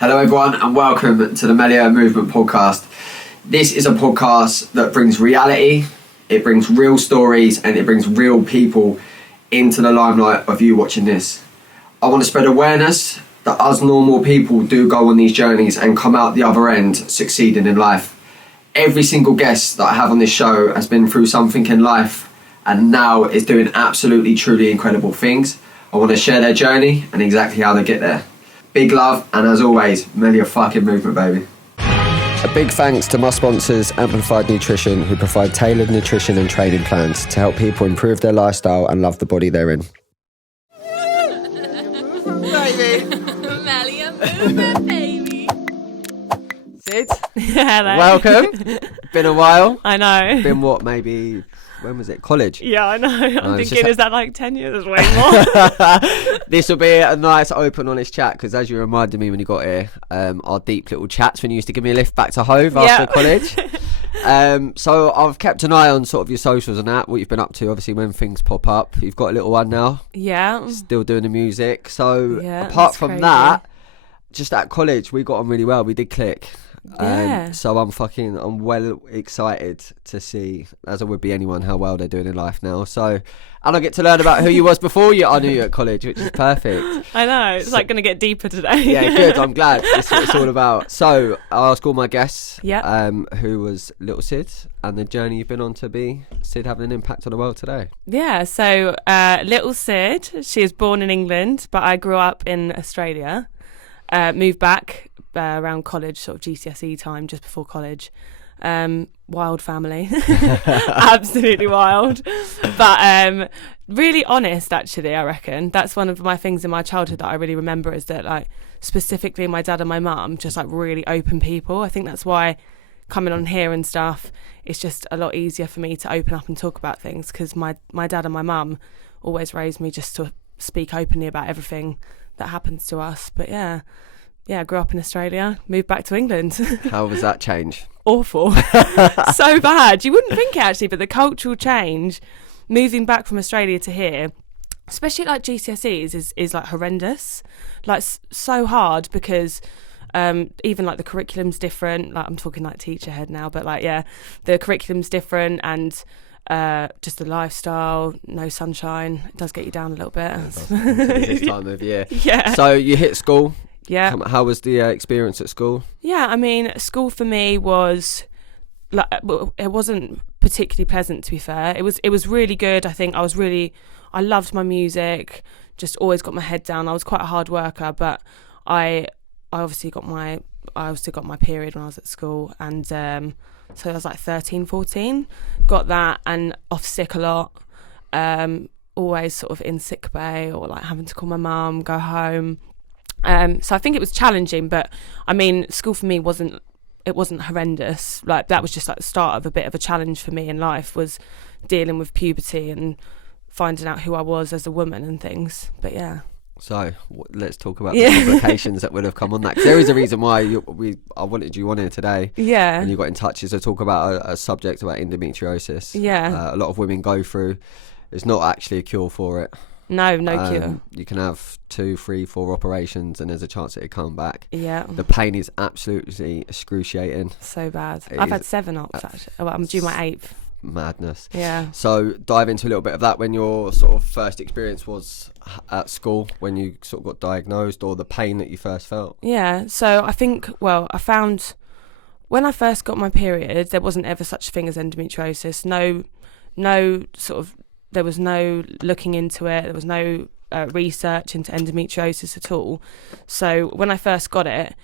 Hello everyone and welcome to the Melio Movement podcast. This is a podcast that brings reality, it brings real stories and it brings real people into the limelight of you watching this. I want to spread awareness that us normal people do go on these journeys and come out the other end succeeding in life. Every single guest that I have on this show has been through something in life and now is doing absolutely truly incredible things. I want to share their journey and exactly how they get there. Big love, and as always, Melio fucking movement, baby. A big thanks to my sponsors, Amplified Nutrition, who provide tailored nutrition and training plans to help people improve their lifestyle and love the body they're in. Baby. Melio movement, baby. Sid, Hello. welcome. Been a while. I know. Been what, maybe, when was it? College? Yeah, I know. I'm it's thinking, just is that like 10 years? Way more. This will be a nice, open, honest chat because, as you reminded me when you got here, our deep little chats when you used to give me a lift back to Hove after college. So I've kept an eye on sort of your socials and that, what you've been up to. Obviously, when things pop up, you've got a little one now. Yeah. Still doing the music. So Yeah, apart from crazy. that, just at college, we got on really well. We did click. Yeah. So I'm well excited to see, as I would be anyone, how well they're doing in life now. So, and I get to learn about who you was before I knew you at college, which is perfect. I know. It's like going to get deeper today. Yeah, good. I'm glad. That's what it's all about. So I ask all my guests, who was little Sid, and the journey you've been on to be Sid having an impact on the world today. Yeah. So little Sid, she was born in England, but I grew up in Australia. Moved back around college, sort of GCSE time, just before college. Wild family. Absolutely wild. But really honest, actually, I reckon. That's one of my things in my childhood that I really remember, is that, like, specifically my dad and my mum, just like really open people. I think that's why coming on here and stuff, it's just a lot easier for me to open up and talk about things, because my dad and my mum always raised me just to speak openly about everything that happens to us. But yeah, I grew up in Australia, moved back to England. How was that change? Awful. So bad. You wouldn't think it, actually, but the cultural change, moving back from Australia to here, especially like GCSEs, is like horrendous. Like so hard, because even like the curriculum's different. Like, I'm talking like teacher head now, but like, yeah, the curriculum's different, and just the lifestyle, no sunshine, it does get you down a little bit. This time of year. Yeah. So you hit school. Yeah. How was the experience at school? Yeah, I mean, school for me was like, it wasn't particularly pleasant, to be fair. It was really good. I think I loved my music, just always got my head down. I was quite a hard worker, but I obviously got my period when I was at school, and so I was like 13, 14, got that, and off sick a lot, always sort of in sick bay, or like having to call my mum, go home. So I think it was challenging, but I mean, school for me wasn't horrendous. Like, that was just like the start of a bit of a challenge for me in life, was dealing with puberty and finding out who I was as a woman and things. But yeah. So let's talk about the complications that would have come on that. 'Cause there is a reason why I wanted you on here today. Yeah. And you got in touch, is to talk about a subject about endometriosis. Yeah. A lot of women go through. There's not actually a cure for it. No cure. You can have 2, 3, 4 operations, and there's a chance that it come back. Yeah. The pain is absolutely excruciating. So bad. I've had 7 ops, actually. Well, I'm due my 8th. Madness. Yeah. So dive into a little bit of that, when your sort of first experience was at school, when you sort of got diagnosed, or the pain that you first felt. Yeah. So I think, I found when I first got my period, there wasn't ever such a thing as endometriosis. No sort of, there was no looking into it. There was no research into endometriosis at all. So when I first got it,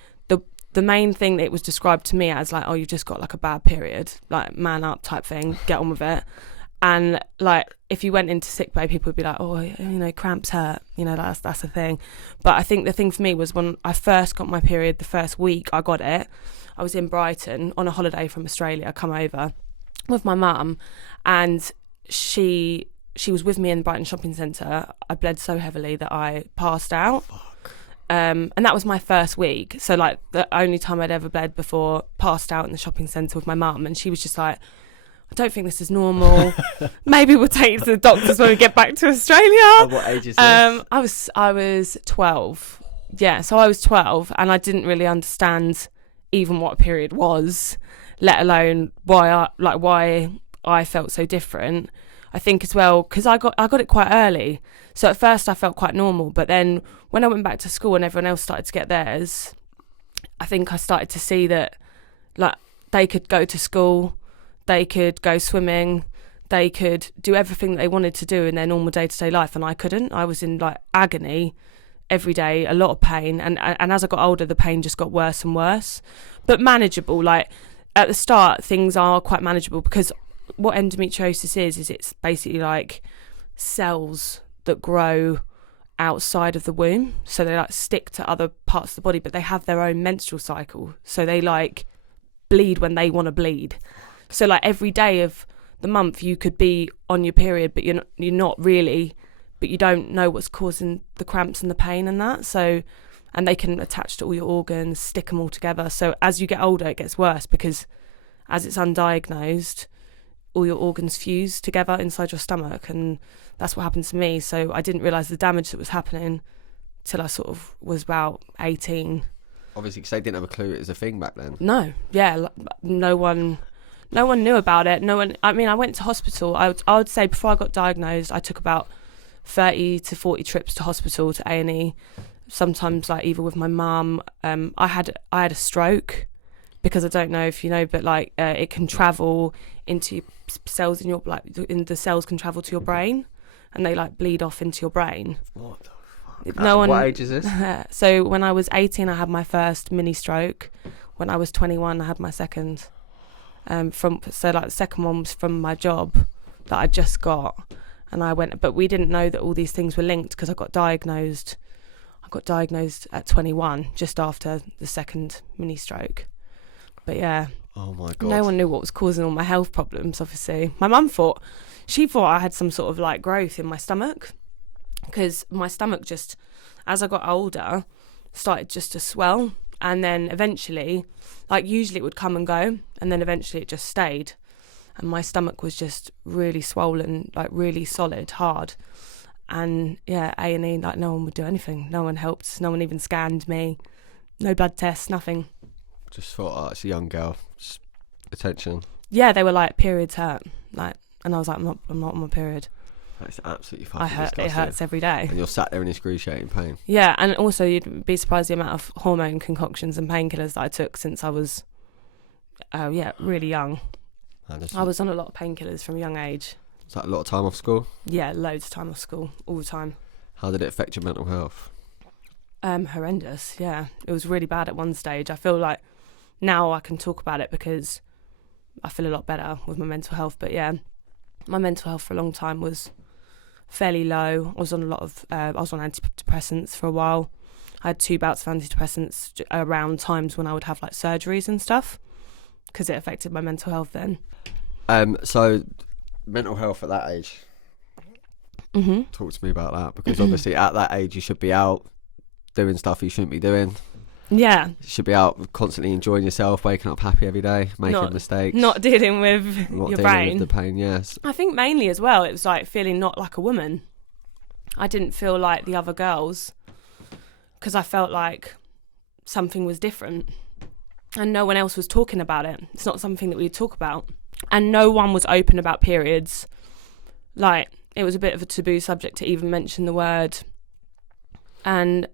the main thing that it was described to me as, like, oh, you've just got like a bad period, like man up type thing, get on with it. And like, if you went into sick bay, people would be like, oh, cramps hurt, that's the thing. But I think the thing for me was, when I first got my period, the first week I got it, I was in Brighton on a holiday from Australia. I come over with my mum, and she was with me in the Brighton shopping centre. I bled so heavily that I passed out. Fuck. And that was my first week. So like, the only time I'd ever bled before, passed out in the shopping centre with my mum. And she was just like, I don't think this is normal. Maybe we'll take you to the doctors when we get back to Australia. At what age is this? I was 12. Yeah, so I was 12 and I didn't really understand even what a period was, let alone why I felt so different. I think as well because I got it quite early, so at first I felt quite normal, but then when I went back to school and everyone else started to get theirs, I think I started to see that like they could go to school, they could go swimming, they could do everything that they wanted to do in their normal day-to-day life, and I couldn't. I was in like agony every day, a lot of pain, and as I got older the pain just got worse and worse, but manageable. Like at the start things are quite manageable because what endometriosis is it's basically like cells that grow outside of the womb, so they like stick to other parts of the body, but they have their own menstrual cycle, so they like bleed when they want to bleed. So like every day of the month you could be on your period, but you're not really, but you don't know what's causing the cramps and the pain and that. So, and they can attach to all your organs, stick them all together. So as you get older it gets worse because as it's undiagnosed, all your organs fuse together inside your stomach, and that's what happened to me. So I didn't realise the damage that was happening till I sort of was about 18. Obviously, because they didn't have a clue it was a thing back then. No, yeah, no one knew about it. No one. I mean, I went to hospital. I would say before I got diagnosed, I took about 30 to 40 trips to hospital, to A&E. Sometimes, like either with my mum. I had a stroke, because I don't know if you know, but like it can travel into cells in your the cells can travel to your brain, and they like bleed off into your brain. What the fuck? What age is this? So when I was 18 I had my first mini stroke. When I was 21 I had my second. The second one was from my job that I just got, and I went, but we didn't know that all these things were linked because I got diagnosed at 21, just after the second mini stroke. But yeah, oh my god, no one knew what was causing all my health problems. Obviously my mum thought I had some sort of like growth in my stomach, because my stomach just, as I got older, started just to swell, and then eventually, like usually it would come and go, and then eventually it just stayed, and my stomach was just really swollen, like really solid, hard. And yeah, A&E, like no one would do anything, no one helped, no one even scanned me, no blood tests, nothing. Just thought, oh, it's a young girl, just attention. Yeah, they were like, periods hurt, like, and I was like, I'm not on my period. That's absolutely fucking disgusting. It hurts every day. And you're sat there in excruciating pain. Yeah, and also you'd be surprised the amount of hormone concoctions and painkillers that I took since I was, really young. I was on a lot of painkillers from a young age. Was that a lot of time off school? Yeah, loads of time off school, all the time. How did it affect your mental health? Horrendous, yeah. It was really bad at one stage. I feel like now I can talk about it because I feel a lot better with my mental health. But yeah, my mental health for a long time was fairly low. I was on antidepressants for a while. I had 2 bouts of antidepressants around times when I would have like surgeries and stuff, because it affected my mental health then. So mental health at that age. Mm-hmm. Talk to me about that, because obviously at that age you should be out doing stuff you shouldn't be doing. Yeah. You should be out constantly enjoying yourself, waking up happy every day, making mistakes. Not dealing with your brain. With the pain, yes. I think mainly as well, it was like feeling not like a woman. I didn't feel like the other girls, because I felt like something was different. And no one else was talking about it. It's not something that we'd talk about. And no one was open about periods. Like, it was a bit of a taboo subject to even mention the word. And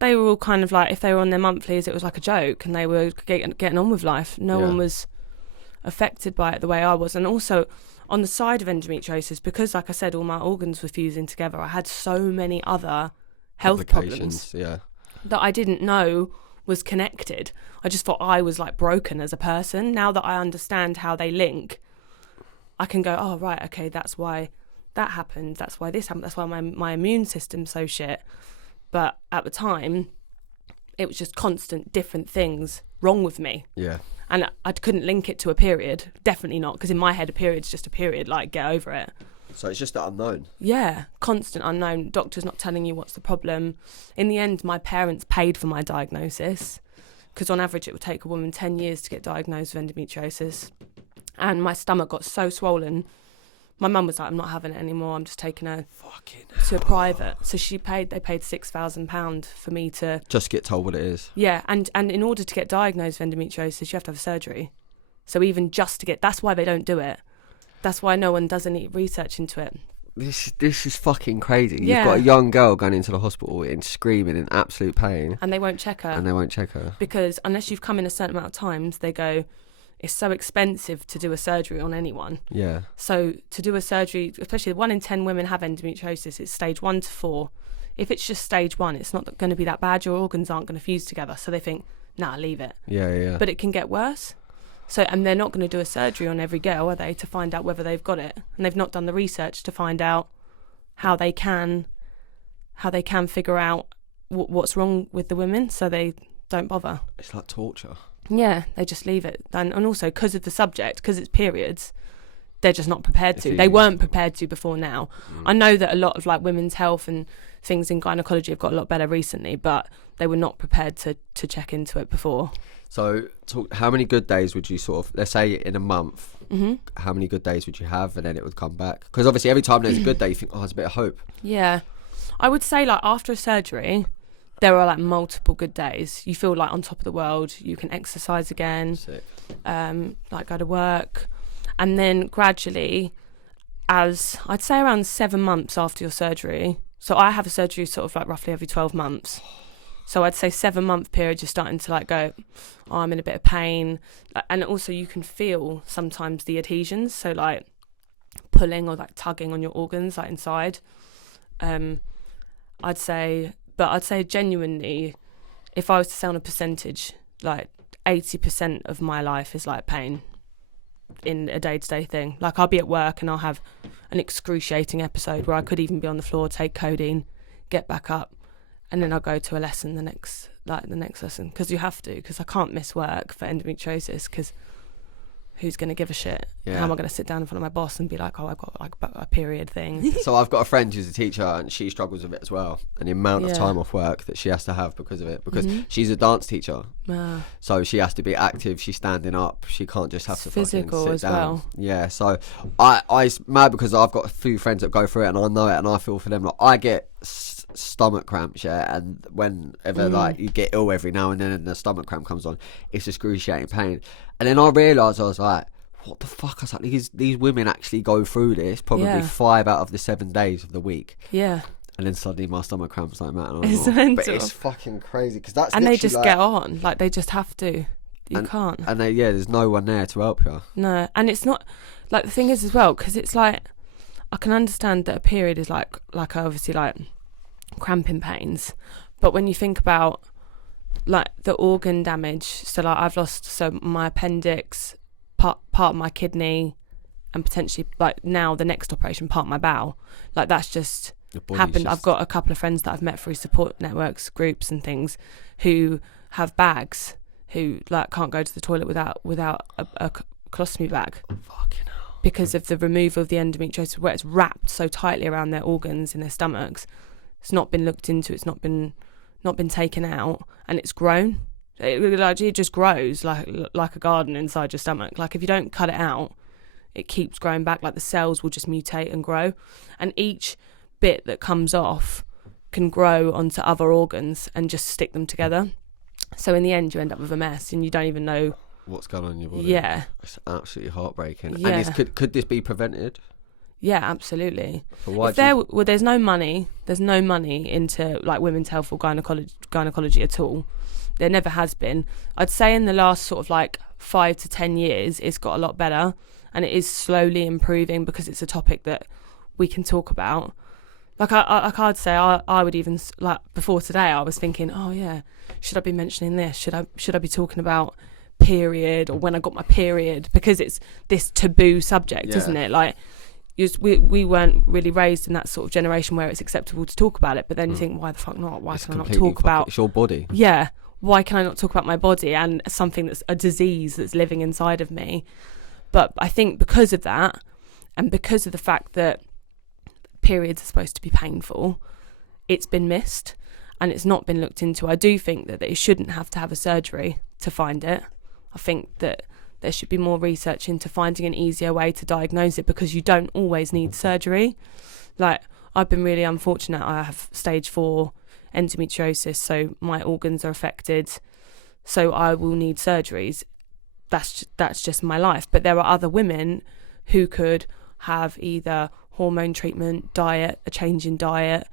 they were all kind of like, if they were on their monthlies, it was like a joke, and they were getting on with life. No one was affected by it the way I was. And also, on the side of endometriosis, because, like I said, all my organs were fusing together, I had so many other health problems that I didn't know was connected. I just thought I was like broken as a person. Now that I understand how they link, I can go, oh right, okay, that's why that happened, that's why this happened, that's why my immune system's so shit. But at the time, it was just constant different things wrong with me. Yeah. And I couldn't link it to a period. Definitely not, because in my head, a period's just a period, like, get over it. So it's just the unknown. Yeah, constant unknown. Doctors not telling you what's the problem. In the end, my parents paid for my diagnosis, because on average it would take a woman 10 years to get diagnosed with endometriosis. And my stomach got so swollen, My mum was like, I'm not having it anymore. I'm just taking her Fucking to a private. So they paid £6,000 for me to just get told what it is. Yeah, and in order to get diagnosed with endometriosis, you have to have surgery. So even just to get, that's why they don't do it. That's why no one does any research into it. This is fucking crazy. Yeah. You've got a young girl going into the hospital and screaming in absolute pain. And they won't check her. Because unless you've come in a certain amount of times, they go, it's so expensive to do a surgery on anyone. Yeah. So to do a surgery, especially 1 in 10 women have endometriosis, it's stage 1 to 4. If it's just stage 1, it's not going to be that bad. Your organs aren't going to fuse together. So they think, nah, leave it. Yeah. But it can get worse. So, and they're not going to do a surgery on every girl, are they, to find out whether they've got it? And they've not done the research to find out how they can figure out what's wrong with the women, so they don't bother. It's like torture. Yeah, they just leave it. And also, because of the subject, because it's periods, they're just not prepared to. They weren't prepared to before now. I know that a lot of like women's health and things in gynecology have got a lot better recently, but they were not prepared to check into it before. So, how many good days would you sort of, let's say in a month, Mm-hmm. how many good days would you have and then it would come back? Because obviously every time there's a good day, you think, oh, there's a bit of hope. Yeah. I would say like after a surgery, there are like multiple good days. You feel like on top of the world. You can exercise again, Sick. like go to work. And then gradually, as I'd say around 7 months after your surgery, so I have a surgery sort of like roughly every 12 months. So I'd say 7-month period, you're starting to like go, oh, I'm in a bit of pain. And also you can feel sometimes the adhesions. So like pulling or like tugging on your organs like inside. I'd say genuinely, if I was to say on a percentage, like 80% of my life is like pain in a day-to-day thing. Like I'll be at work and I'll have an excruciating episode where I could even be on the floor, take codeine, get back up, and then I'll go to a lesson the next lesson, because you have to, because I can't miss work for endometriosis, because who's going to give a shit? Yeah. How am I going to sit down in front of my boss and be like, oh, I've got like a period thing? So I've got a friend who's a teacher and she struggles with it as well, and the amount of Yeah. time off work that she has to have because of it, because Mhm. she's a dance teacher. Ah. So she has to be active, she's standing up, she can't just have It's to physical fucking as sit down. well. Yeah, so it's mad because I've got a few friends that go through it and I know it and I feel for them. Like I get stomach cramps, yeah, and whenever like you get ill every now and then and the stomach cramp comes on, it's excruciating pain. And then I realised, I was like, what the fuck? I was like, these women actually go through this probably 5 out of the 7 days of the week. Yeah. And then suddenly my stomach cramps like that. It's But mental. it's fucking crazy because that's And they literally just like, get on. Like they just have to. You can't. And there's no one there to help you. No. And it's not, like the thing is as well, because it's like, I can understand that a period is like obviously like cramping pains. But when you think about like the organ damage, so like I've lost, so my appendix, part of my kidney, and potentially like now the next operation, part of my bowel, like that's just happened. I've got a couple of friends that I've met through support networks, groups and things, who have bags, who like can't go to the toilet without a colostomy bag. Fucking hell. Because of the removal of the endometriosis, where it's wrapped so tightly around their organs in their stomachs. It's not been looked into, it's not been taken out, and it's grown. It just grows like a garden inside your stomach. Like if you don't cut it out, it keeps growing back. Like the cells will just mutate and grow, and each bit that comes off can grow onto other organs and just stick them together. So in the end, you end up with a mess, and you don't even know what's going on in your body. Yeah, it's absolutely heartbreaking. Yeah. And could this be prevented? Yeah, absolutely. Well, there's no money into like women's health or gynecology at all. There never has been. I'd say in the last sort of like 5 to 10 years, it's got a lot better, and it is slowly improving because it's a topic that we can talk about. Like I'd say I would even, like before today, I was thinking, oh yeah, should I be mentioning this? Should I be talking about period or when I got my period? Because it's this taboo subject, isn't it? Like we weren't really raised in that sort of generation where it's acceptable to talk about it. But then you think, why the fuck not? Why can I not talk about? It's your body. Yeah. Why can I not talk about my body and something that's a disease that's living inside of me? But I think because of that, and because of the fact that periods are supposed to be painful, it's been missed and it's not been looked into. I do think that they shouldn't have to have a surgery to find it. I think that there should be more research into finding an easier way to diagnose it, because you don't always need surgery. Like, I've been really unfortunate. I have stage 4 endometriosis, so my organs are affected, so I will need surgeries. That's just my life. But there are other women who could have either hormone treatment, diet, a change in diet,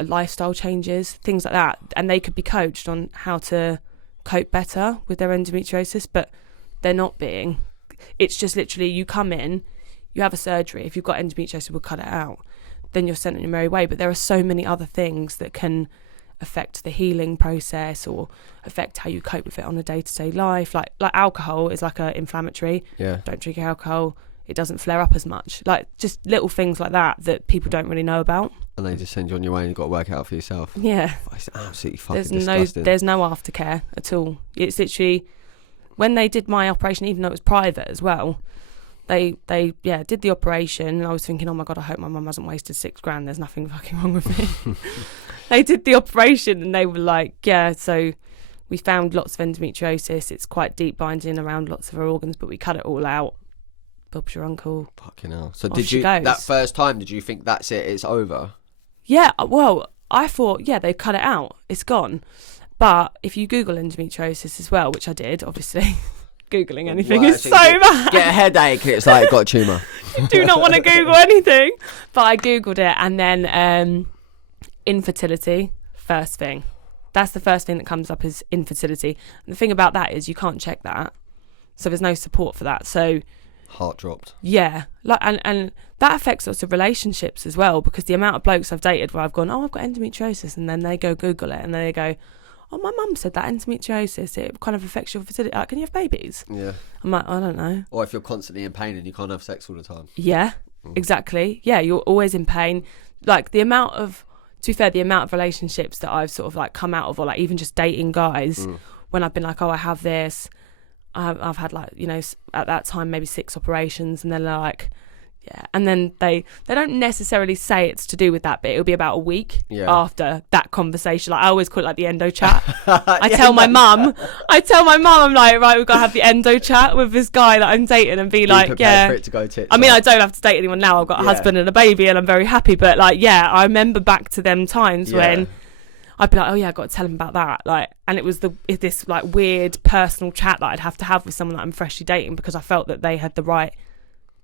lifestyle changes, things like that, and they could be coached on how to cope better with their endometriosis, but they're not being. It's just literally, you come in, you have a surgery. If you've got endometriosis, we'll cut it out. Then you're sent on your merry way. But there are so many other things that can affect the healing process or affect how you cope with it on a day-to-day life. Like alcohol is like a inflammatory. Yeah. Don't drink alcohol. It doesn't flare up as much. Like, just little things like that people don't really know about. And they just send you on your way and you've got to work it out for yourself. Yeah. It's absolutely fucking disgusting. There's no aftercare at all. It's literally, when they did my operation, even though it was private as well, they did the operation, and I was thinking, oh my God, I hope my mum hasn't wasted $6,000. There's nothing fucking wrong with me. They did the operation and they were like, yeah, so we found lots of endometriosis. It's quite deep binding around lots of our organs, but we cut it all out. Bob's your uncle. Fucking hell. So Off she goes. that first time, did you think that's it, it's over? Yeah, well, I thought, yeah, they cut it out. It's gone. But if you Google endometriosis as well, which I did, obviously, Googling anything is so bad. Get a headache, it's like got a tumour. You do not want to Google anything. But I Googled it, and then infertility, first thing. That's the first thing that comes up, is infertility. And the thing about that is you can't check that. So there's no support for that. So heart dropped. Yeah, like, and that affects lots of relationships as well, because the amount of blokes I've dated where I've gone, oh, I've got endometriosis, and then they go Google it and then they go, oh, my mum said that endometriosis, it kind of affects your fertility. Can you have babies? Yeah. I'm like, I don't know. Or if you're constantly in pain and you can't have sex all the time. Yeah, exactly. Yeah, you're always in pain. Like, the amount of relationships that I've sort of like come out of, or like even just dating guys, when I've been like, oh, I have this, I've had, like, you know, at that time maybe 6 operations, and then they're like, yeah, and then they don't necessarily say it's to do with that, but it'll be about a week after that conversation. Like, I always call it like the endo chat. I tell my mum, I'm like, right, we've got to have the endo chat with this guy that I'm dating, and be like, yeah. For it to go tits I mean, up. I don't have to date anyone now. I've got a husband and a baby, and I'm very happy. But like, yeah, I remember back to them times when I'd be like, oh yeah, I got to tell him about that. Like, and it was this like weird personal chat that I'd have to have with someone that I'm freshly dating, because I felt that they had the right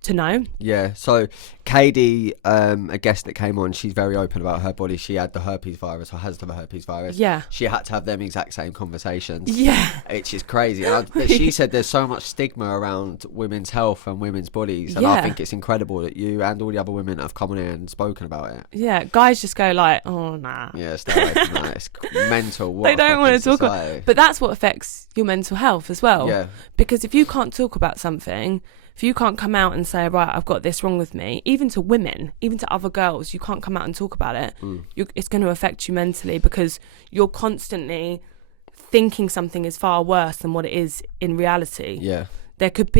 to know. Yeah, so Katie, a guest that came on, she's very open about her body. She had the herpes virus, or has the herpes virus. Yeah. She had to have them exact same conversations. Yeah. Which is crazy. And she said there's so much stigma around women's health and women's bodies. And I think it's incredible that you and all the other women have come on here and spoken about it. Yeah, guys just go like, oh, nah. Yeah, stay away from that. It's mental. What they don't want to talk about. But that's what affects your mental health as well. Yeah. Because if you can't talk about something, if you can't come out and say, right, I've got this wrong with me, even to women, even to other girls, you can't come out and talk about it. It's going to affect you mentally, because you're constantly thinking something is far worse than what it is in reality. Yeah. There could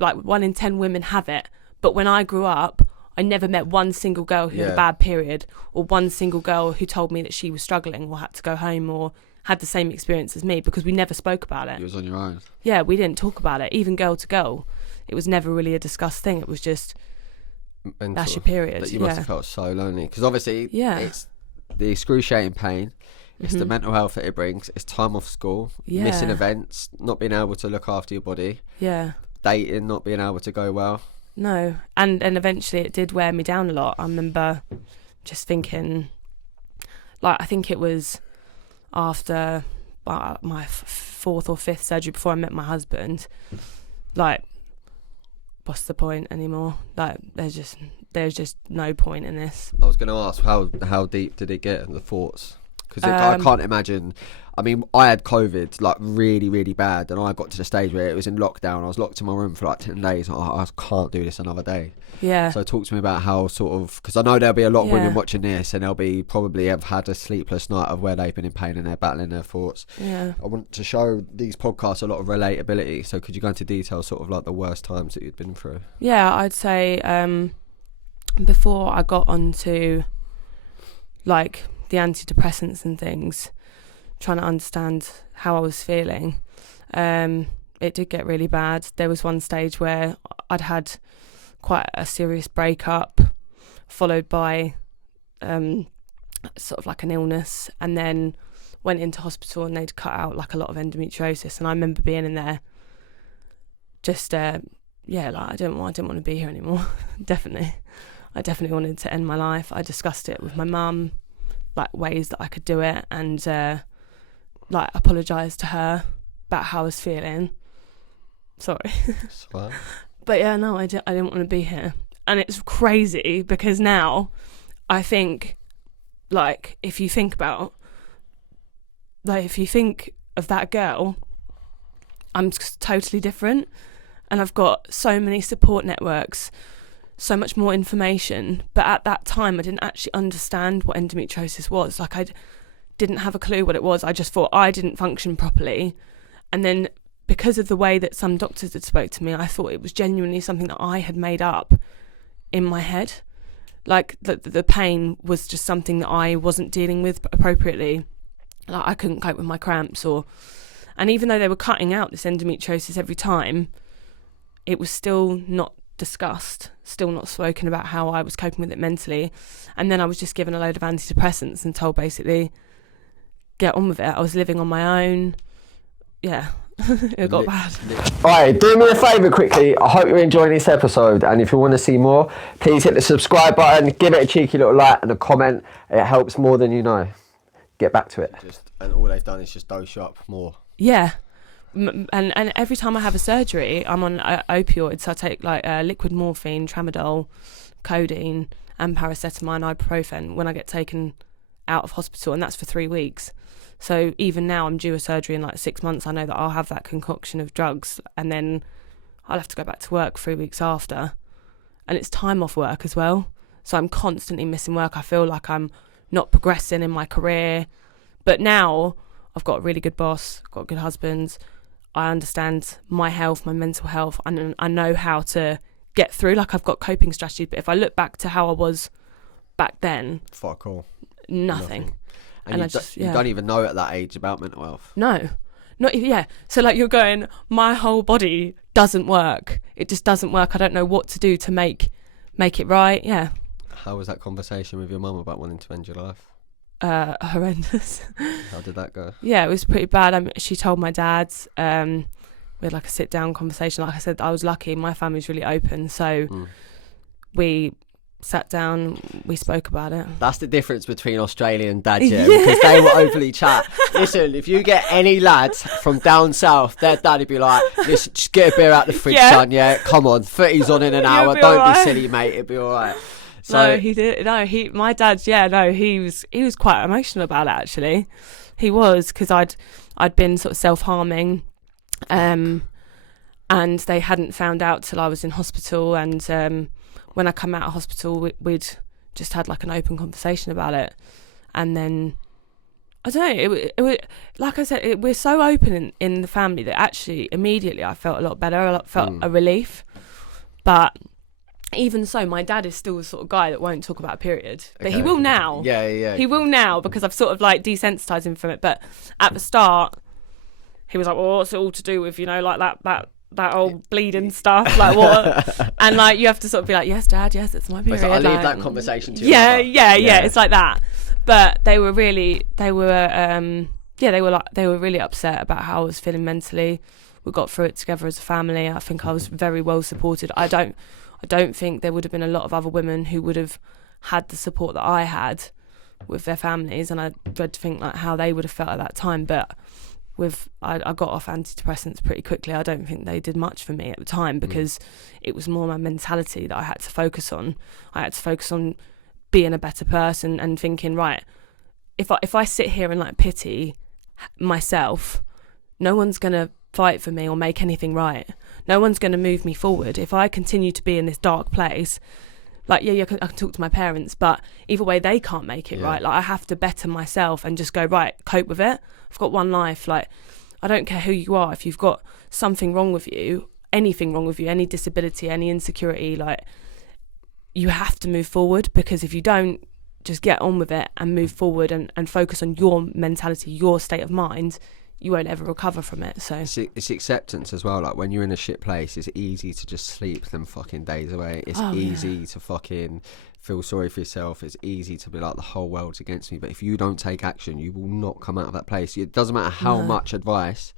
like 1 in 10 women have it. But when I grew up, I never met one single girl who had a bad period, or one single girl who told me that she was struggling or had to go home or had the same experience as me, because we never spoke about it. You was on your own. Yeah, we didn't talk about it, even girl to girl. It was never really a discussed thing. It was just, mental. That's your period. But you must have felt so lonely, because obviously it's the excruciating pain, it's the mental health that it brings, it's time off school, missing events, not being able to look after your body, dating, not being able to go well. No, and eventually it did wear me down a lot. I remember just thinking, like, I think it was after my 4th or 5th surgery, before I met my husband, like, what's the point anymore? Like, there's just no point in this. I was going to ask, how deep did it get, the thoughts? Because I can't imagine. I mean, I had COVID like really, really bad, and I got to the stage where it was in lockdown. I was locked in my room for like 10 days. I can't do this another day. Yeah. So talk to me about how sort of, because I know there'll be a lot of women watching this, and they'll probably have had a sleepless night of where they've been in pain and they're battling their thoughts. Yeah. I want to show these podcasts a lot of relatability. So could you go into detail, sort of like the worst times that you'd been through? Yeah, I'd say before I got onto like the antidepressants and things, trying to understand how I was feeling, it it did get really bad. There was one stage where I'd had quite a serious breakup, followed by sort of like an illness, and then went into hospital and they'd cut out like a lot of endometriosis. And I remember being in there just like I didn't want to be here anymore. I definitely wanted to end my life. I discussed it with my mum, like ways that I could do it, and like apologised to her about how I was feeling. Sorry. But yeah, no, I didn't want to be here. And it's crazy because now I think, like, if you think of that girl, I'm totally different. And I've got so many support networks, so much more information. But at that time, I didn't actually understand what endometriosis was. Like, I didn't have a clue what it was. I just thought I didn't function properly. And then because of the way that some doctors had spoke to me, I thought it was genuinely something that I had made up in my head. Like, the pain was just something that I wasn't dealing with appropriately. Like, I couldn't cope with my cramps, and even though they were cutting out this endometriosis every time, it was still not discussed, still not spoken about how I was coping with it mentally. And then I was just given a load of antidepressants and told basically, get on with it. I was living on my own. Yeah, it got bad. Alright, do me a favour quickly. I hope you're enjoying this episode, and if you want to see more, please hit the subscribe button, give it a cheeky little like and a comment. It helps more than you know. Get back to it. And all they've done is just dose you up more. Yeah. And every time I have a surgery, I'm on opioids. So I take like liquid morphine, tramadol, codeine, and paracetamol and ibuprofen when I get taken out of hospital, and that's for 3 weeks. So even now, I'm due a surgery in like 6 months. I know that I'll have that concoction of drugs, and then I'll have to go back to work 3 weeks after. And it's time off work as well. So I'm constantly missing work. I feel like I'm not progressing in my career. But now I've got a really good boss, got a good husband. I understand my health, my mental health, and I know how to get through. Like, I've got coping strategies. But if I look back to how I was back then, fuck all. Nothing. And you don't even know at that age about mental health. No. Not even, yeah. So like, you're going, my whole body doesn't work. It just doesn't work. I don't know what to do to make it right. Yeah. How was that conversation with your mum about wanting to end your life? Horrendous. How did that go? Yeah, it was pretty bad. She told my dad. We had like a sit down conversation. Like I said, I was lucky. My family's really open, so we sat down. We spoke about it. That's the difference between Australia and Dad, yeah, because they will openly chat. Listen, if you get any lads from down south, their dad'd be like, "Listen, just get a beer out the fridge, son. Yeah, come on, 30's on in an hour. Don't be silly, mate. It'll be all right." So, no, he did. No, my dad. Yeah, no, he was quite emotional about it. Actually, he was, because I'd been sort of self-harming, and they hadn't found out till I was in hospital. And when I come out of hospital, we'd just had like an open conversation about it. And then I don't know. It like I said, we're so open in the family that actually immediately I felt a lot better. I felt a relief, but. Even so, my dad is still the sort of guy that won't talk about a period. But he will now. Yeah. He will now, because I've sort of like desensitised him from it. But at the start, he was like, well, what's it all to do with, like that old bleeding stuff? Like, what? And like, you have to sort of be like, yes, Dad, yes, it's my period. I'll leave that conversation to you. Yeah. It's like that. But they were really upset about how I was feeling mentally. We got through it together as a family. I think I was very well supported. I don't think there would have been a lot of other women who would have had the support that I had with their families, and I dread to think like how they would have felt at that time. But I got off antidepressants pretty quickly. I don't think they did much for me at the time, because it was more my mentality that I had to focus on. I had to focus on being a better person and thinking, right, if I sit here and like pity myself, no one's gonna fight for me or make anything right. No one's going to move me forward. If I continue to be in this dark place, like, I can talk to my parents, but either way, they can't make it right. Like, I have to better myself and just go, right, cope with it. I've got one life. Like, I don't care who you are. If you've got something wrong with you, anything wrong with you, any disability, any insecurity, like, you have to move forward, because if you don't, just get on with it and move forward and focus on your mentality, your state of mind, you won't ever recover from it. So it's acceptance as well. Like when you're in a shit place, it's easy to just sleep them fucking days away. It's easy to fucking feel sorry for yourself. It's easy to be like, the whole world's against me. But if you don't take action, you will not come out of that place. It doesn't matter how much advice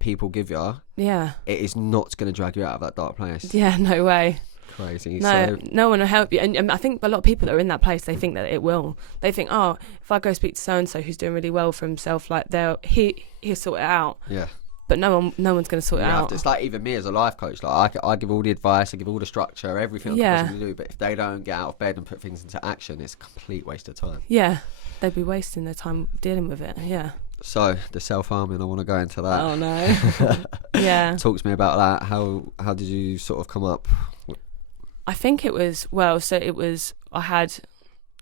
people give you. Yeah, it is not going to drag you out of that dark place. Yeah, no way. Crazy. No one will help you. And I think a lot of people that are in that place, they think that it will. They think, oh, if I go speak to so-and-so who's doing really well for himself, like he'll sort it out. Yeah. But no one's going to sort it out. It's like even me as a life coach. Like I give all the advice, I give all the structure, everything I can possibly do. But if they don't get out of bed and put things into action, it's a complete waste of time. Yeah, they'd be wasting their time dealing with it. Yeah. So the self-harming, I want to go into that. Oh no. Yeah. Talk to me about that. How did you sort of come up? I think it was I had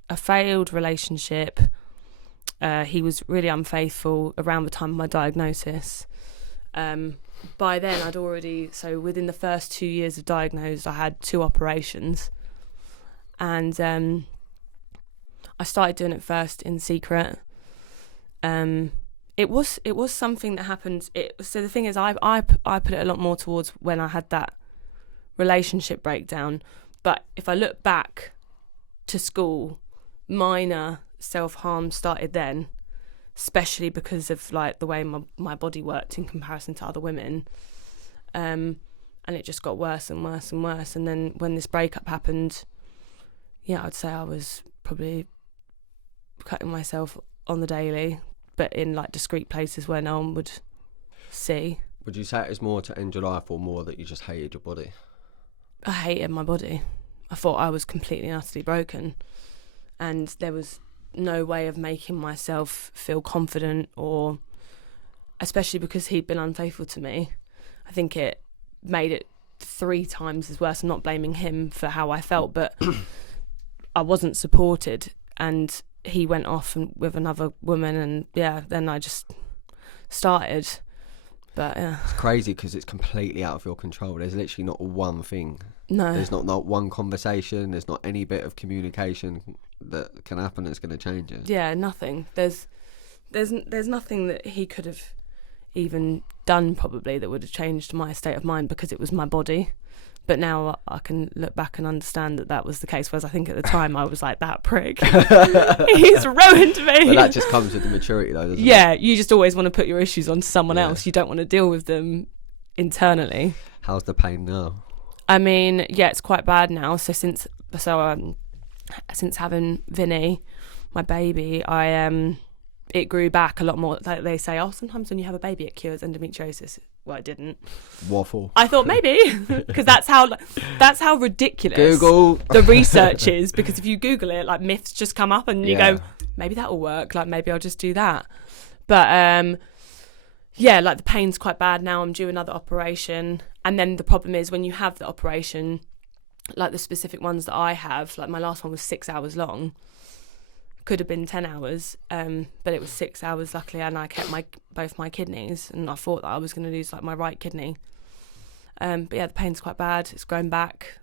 a failed relationship. He was really unfaithful around the time of my diagnosis. By then within the first 2 years of diagnosis, I had 2 operations, and I started doing it first in secret. It was something that happened. So the thing is, I put it a lot more towards when I had that relationship breakdown. But if I look back to school, minor self-harm started then, especially because of like the way my body worked in comparison to other women, and it just got worse and worse and worse. And then when this breakup happened, I'd say I was probably cutting myself on the daily, but in like discreet places where no one would see. Would you say it was more to end your life, or more that you just hated your body? I hated my body. I thought I was completely and utterly broken, and there was no way of making myself feel confident, or especially because he'd been unfaithful to me. I think it made it 3 times as worse. I'm not blaming him for how I felt, but I wasn't supported, and he went off with another woman, and then I just started. But it's crazy because it's completely out of your control. There's literally not one thing. No. There's not one conversation. There's not any bit of communication that can happen that's going to change it. Yeah, nothing. There's nothing that he could have even done probably that would have changed my state of mind, because it was my body. But now I can look back and understand that was the case, whereas I think at the time I was like, that prick. He's ruined me. But that just comes with the maturity though, doesn't it? Yeah, you just always want to put your issues on someone else. You don't want to deal with them internally. How's the pain now? I mean, it's quite bad now. So since having Vinny, my baby, it grew back a lot more. Like they say, sometimes when you have a baby, it cures endometriosis. Well, it didn't. Waffle. I thought maybe, because that's how ridiculous Google the research is. Because if you Google it, like myths just come up, and you go, maybe that will work. Like maybe I'll just do that. But like the pain's quite bad now. I'm due another operation, and then the problem is when you have the operation, like the specific ones that I have, like my last one was 6 hours long. Could have been 10 hours, but it was 6 hours luckily, and I kept both my kidneys, and I thought that I was going to lose like my right kidney. But the pain's quite bad. It's grown back,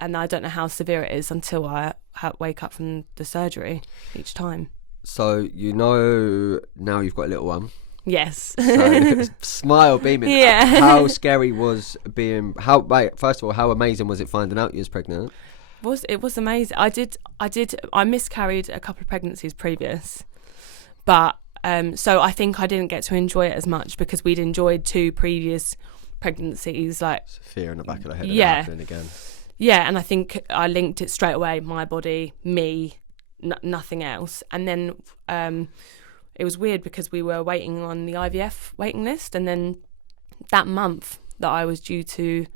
and I don't know how severe it is until I wake up from the surgery each time. So now you've got a little one. Yes. So, smile beaming. Yeah. How scary was first of all, how amazing was it finding out you was pregnant? It was amazing. I miscarried a couple of pregnancies previous, but so I think I didn't get to enjoy it as much because we'd enjoyed 2 previous pregnancies. Like fear in the back of the head of it happening again. Yeah, and I think I linked it straight away. My body, me, nothing else. And then it was weird because we were waiting on the IVF waiting list, and then that month that I was due to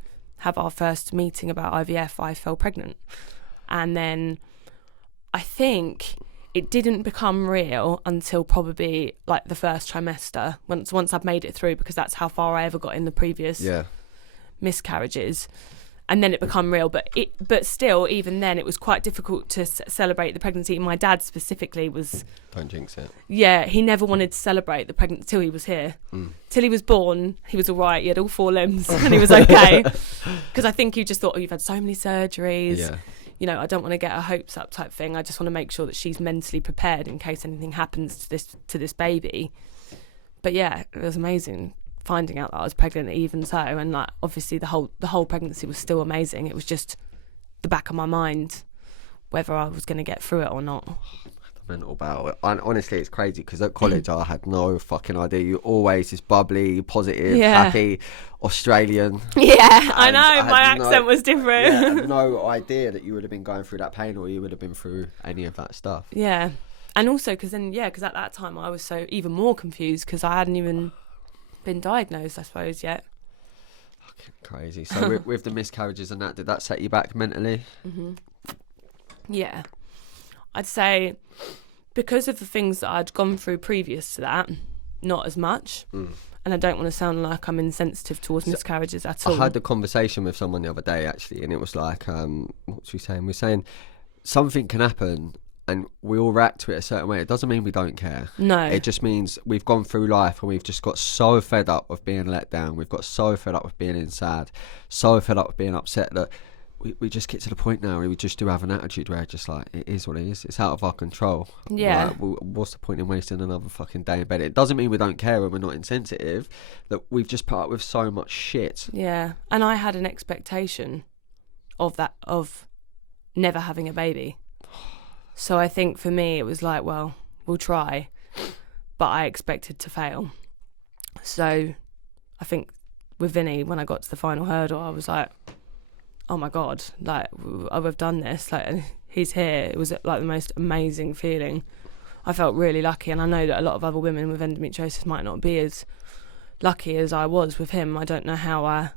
have our first meeting about IVF, I fell pregnant. And then I think it didn't become real until probably like the first trimester, once I'd made it through, because that's how far I ever got in the previous miscarriages. And then it became real, but still, even then, it was quite difficult to celebrate the pregnancy. My dad specifically was... Don't jinx it. Yeah, he never wanted to celebrate the pregnancy till he was here. Till he was born, he was all right. He had all 4 limbs and he was okay. Because I think he just thought, you've had so many surgeries. Yeah. I don't want to get her hopes up type thing. I just want to make sure that she's mentally prepared in case anything happens to this baby. But yeah, it was amazing finding out that I was pregnant even so, and like obviously the whole pregnancy was still amazing. It was just the back of my mind whether I was going to get through it or not. Mental about it. And honestly, it's crazy because at college I had no fucking idea. You're always this bubbly, positive, happy Australian. Yeah, I know. My accent was different. Yeah, I had no idea that you would have been going through that pain or you would have been through any of that stuff. Yeah. And also because at that time I was so even more confused because I hadn't even been diagnosed, I suppose, yet. Fucking crazy. So with the miscarriages and that, did that set you back mentally? Mm-hmm. Yeah. I'd say because of the things that I'd gone through previous to that, not as much. And I don't want to sound like I'm insensitive towards miscarriages at all. I had a conversation with someone the other day, actually, and it was like, what was we saying? We're saying something can happen and we all react to it a certain way. It doesn't mean we don't care. No. It just means we've gone through life and we've just got so fed up of being let down. We've got so fed up with being sad, so fed up with being upset that we just get to the point now where we just do have an attitude where it's just like, it is what it is. It's out of our control. Yeah. Like, what's the point in wasting another fucking day in bed? It doesn't mean we don't care and we're not insensitive, that we've just put up with so much shit. Yeah. And I had an expectation of never having a baby. So I think for me it was like, well, we'll try. But I expected to fail. So I think with Vinny, when I got to the final hurdle, I was like, oh my God, like, we've done this, like, and he's here. It was like the most amazing feeling. I felt really lucky, and I know that a lot of other women with endometriosis might not be as lucky as I was with him. I don't know how I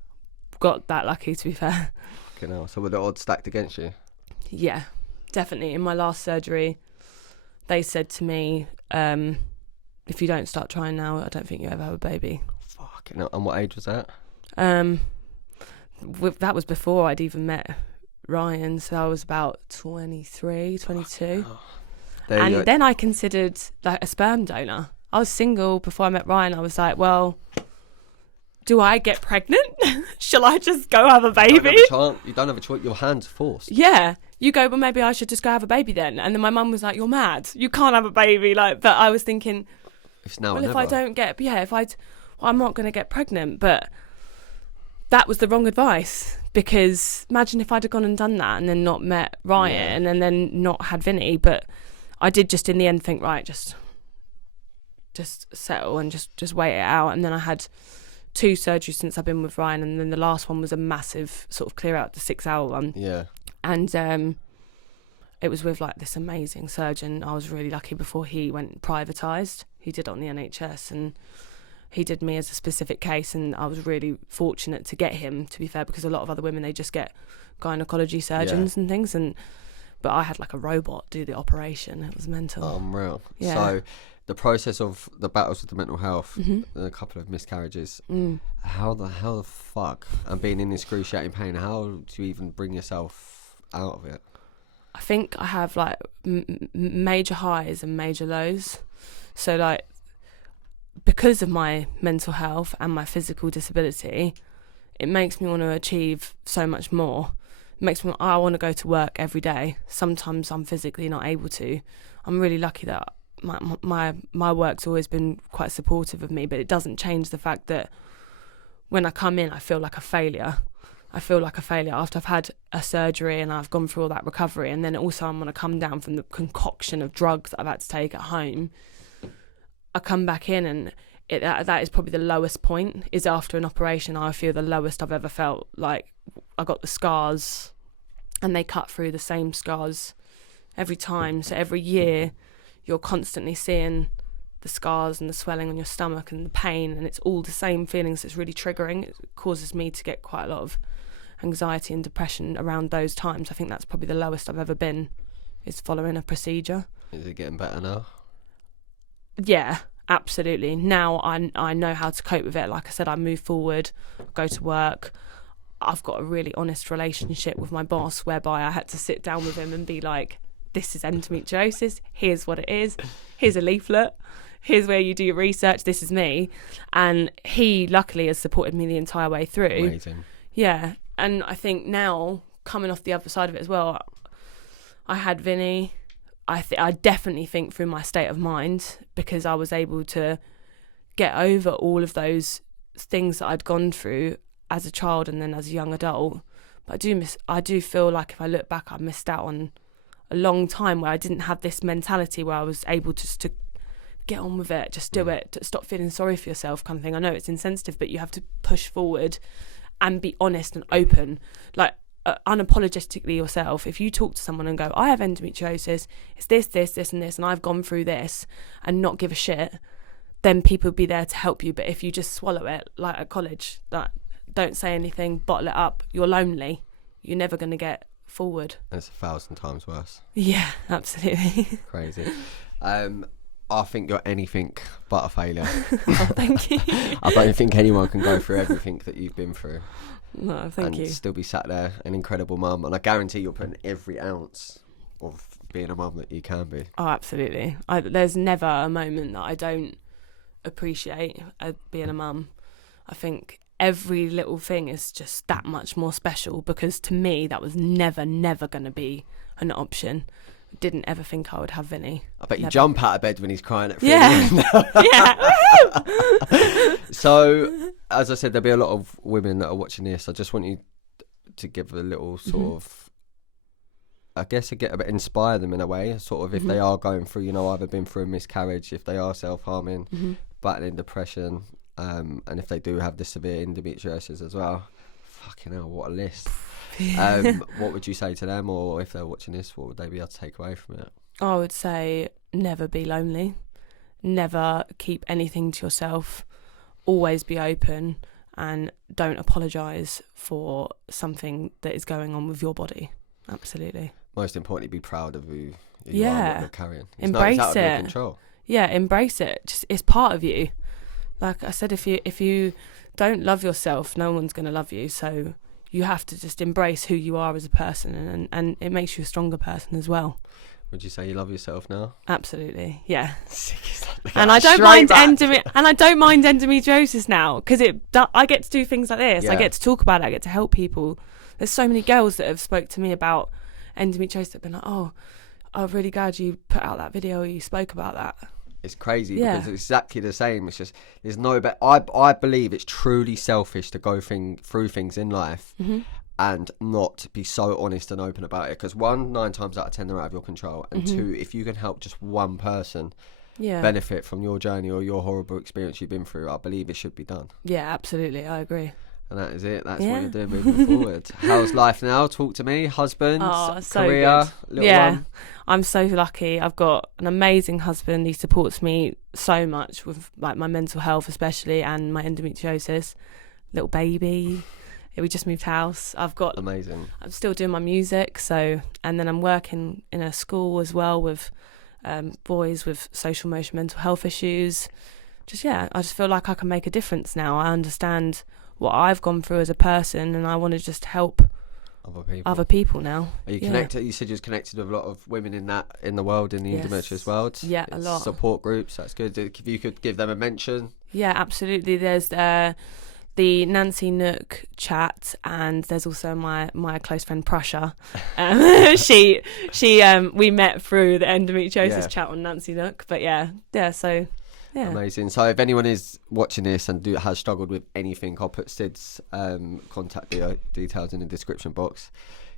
got that lucky, to be fair. Fucking hell. So were the odds stacked against you? Yeah, definitely. In my last surgery, they said to me, if you don't start trying now, I don't think you ever have a baby. Fucking hell. And what age was that? That was before I'd even met Ryan, so I was about 23, 22. And then I considered like a sperm donor. I was single before I met Ryan. I was like, well, do I get pregnant? Shall I just go have a baby? You don't have a choice. Your hand's forced. Yeah. You go, well, maybe I should just go have a baby then. And then my mum was like, you're mad. You can't have a baby. Like, but I was thinking, it's now well, or if never. I don't get, I'm not going to get pregnant. But that was the wrong advice, because imagine if I'd have gone and done that and then not met Ryan and then not had Vinny. But I did just in the end think, right, just settle and just wait it out. And then I had 2 surgeries since I've been with Ryan, and then the last one was a massive sort of clear out, the 6-hour one. Yeah. And it was with like this amazing surgeon. I was really lucky before he went privatised. He did it on the NHS, and he did me as a specific case, and I was really fortunate to get him, to be fair, because a lot of other women, they just get gynecology surgeons and things, but I had like a robot do the operation. It was mental. Unreal. Yeah. So the process of the battles with the mental health and a couple of miscarriages, how the fuck, and being in excruciating pain, how do you even bring yourself out of it? I think I have like major highs and major lows. So like, because of my mental health and my physical disability, it makes me want to achieve so much more. It makes me, I want to go to work every day. Sometimes I'm physically not able to. I'm really lucky that my work's always been quite supportive of me, but it doesn't change the fact that when I come in, I feel like a failure. I feel like a failure after I've had a surgery and I've gone through all that recovery, and then also I'm going to come down from the concoction of drugs that I've had to take at home. I come back in, and that is probably the lowest point, is after an operation. I feel the lowest I've ever felt. Like, I got the scars, and they cut through the same scars every time. So every year you're constantly seeing the scars and the swelling on your stomach and the pain, and it's all the same feelings. It's really triggering. It causes me to get quite a lot of anxiety and depression around those times. I think that's probably the lowest I've ever been, is following a procedure. Is it getting better now? Yeah, absolutely. Now I know how to cope with it. Like I said, I move forward, go to work. I've got a really honest relationship with my boss, whereby I had to sit down with him and be like, this is endometriosis, here's what it is, here's a leaflet, here's where you do your research, this is me. And he luckily has supported me the entire way through. Amazing. Yeah, and I think now, coming off the other side of it as well, I had Vinny. I definitely think through my state of mind, because I was able to get over all of those things that I'd gone through as a child and then as a young adult. But I do feel like if I look back, I missed out on a long time where I didn't have this mentality where I was able to get on with it, just do it, stop feeling sorry for yourself kind of thing. I know it's insensitive, but you have to push forward and be honest and open, like unapologetically yourself. If you talk to someone and go, I have endometriosis, it's this and this, and I've gone through this, and not give a shit, then people will be there to help you. But if you just swallow it, like at college, like don't say anything, bottle it up, you're lonely, you're never going to get forward. It's 1,000 times worse. Yeah, absolutely. Crazy. I think you're anything but a failure. Oh, thank you. I don't think anyone can go through everything that you've been through. No, thank you. And still be sat there, an incredible mum. And I guarantee you're putting every ounce of being a mum that you can be. Oh, absolutely. There's never a moment that I don't appreciate being a mum. I think every little thing is just that much more special, because to me that was never going to be an option. Didn't ever think I would have Vinny. I bet you jump out of bed when he's crying at 3 Yeah. Yeah. So, as I said, there'll be a lot of women that are watching this. I just want you to give a little sort of, I guess, inspire them in a way. Sort of if they are going through, either been through a miscarriage, if they are self-harming, battling depression, and if they do have the severe endometriosis as well. Fucking hell, what a list. What would you say to them, or if they're watching this, what would they be able to take away from it? I would say never be lonely, never keep anything to yourself, always be open, and don't apologise for something that is going on with your body. Absolutely. Most importantly, be proud of who you are, what you're carrying. Embrace it's out of your it. control. Yeah, embrace it. Just, it's part of you. Like I said, if you don't love yourself, no one's going to love you. So you have to just embrace who you are as a person, and it makes you a stronger person as well. Would you say you love yourself now? Absolutely, yeah. And I don't mind endometriosis now, because I get to do things like this. Yeah. I get to talk about it. I get to help people. There's so many girls that have spoke to me about endometriosis that have been like, oh, I'm really glad you put out that video or you spoke about that. It's crazy because it's exactly the same. It's just there's no better. I believe it's truly selfish to go through things in life and not be so honest and open about it. Because 9 times out of 10 they're out of your control, and 2, if you can help just one person benefit from your journey or your horrible experience you've been through, I believe it should be done. Yeah, absolutely, I agree. And that is it. That's what you're doing moving forward. How's life now? Talk to me. Husband, career, little one. I'm so lucky. I've got an amazing husband. He supports me so much with like my mental health, especially, and my endometriosis. Little baby. We just moved house. Amazing. I'm still doing my music, and then I'm working in a school as well with boys with social emotional mental health issues. I just feel like I can make a difference now. I understand what I've gone through as a person, and I want to just help other people now. Are you connected? You said you was connected with a lot of women in the world, in the endometriosis world. Yeah, a lot. Support groups, that's good. If you could give them a mention. Yeah, absolutely. There's the Nancy Nook chat, and there's also my close friend Prussia. She we met through the endometriosis chat on Nancy Nook. But so. Yeah. Amazing. So if anyone is watching this and has struggled with anything, I'll put Sid's contact details in the description box.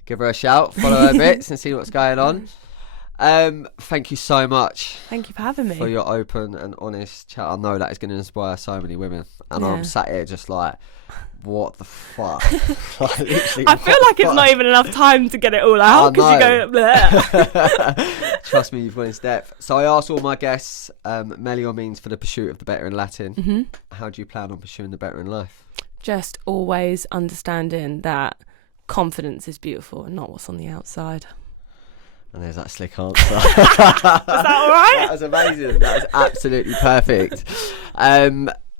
Give her a shout, follow her bits and see what's going on. Thank you so much. Thank you for having me. For your open and honest chat. I know that is going to inspire so many women. And I'm sat here just like, what the fuck? I feel like it's not even enough time to get it all out, because you go bleh. Trust me, you've gone in depth. So I asked all my guests, Melio means for the pursuit of the better in Latin. How do you plan on pursuing the better in life? Just always understanding that confidence is beautiful and not what's on the outside. And there's that slick answer. Was that all right? That was amazing. That was absolutely perfect.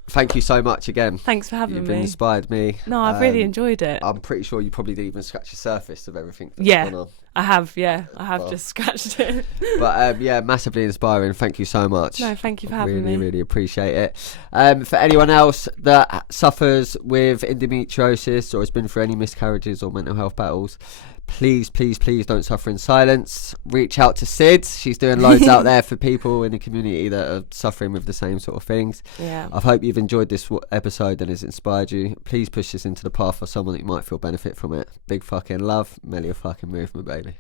Thank you so much again. Thanks for having me. You've inspired me. No, I've really enjoyed it. I'm pretty sure you probably didn't even scratch the surface of everything that's gone on. I have just scratched it. But massively inspiring. Thank you so much. No, thank you for having me. Really appreciate it. For anyone else that suffers with endometriosis or has been through any miscarriages or mental health battles, please don't suffer in silence. Reach out to Sid. She's doing loads out there for people in the community that are suffering with the same sort of things. Yeah. I hope you've enjoyed this episode and it's inspired you. Please push this into the path for someone that you might feel benefit from it. Big fucking love. Melly a fucking movement, baby.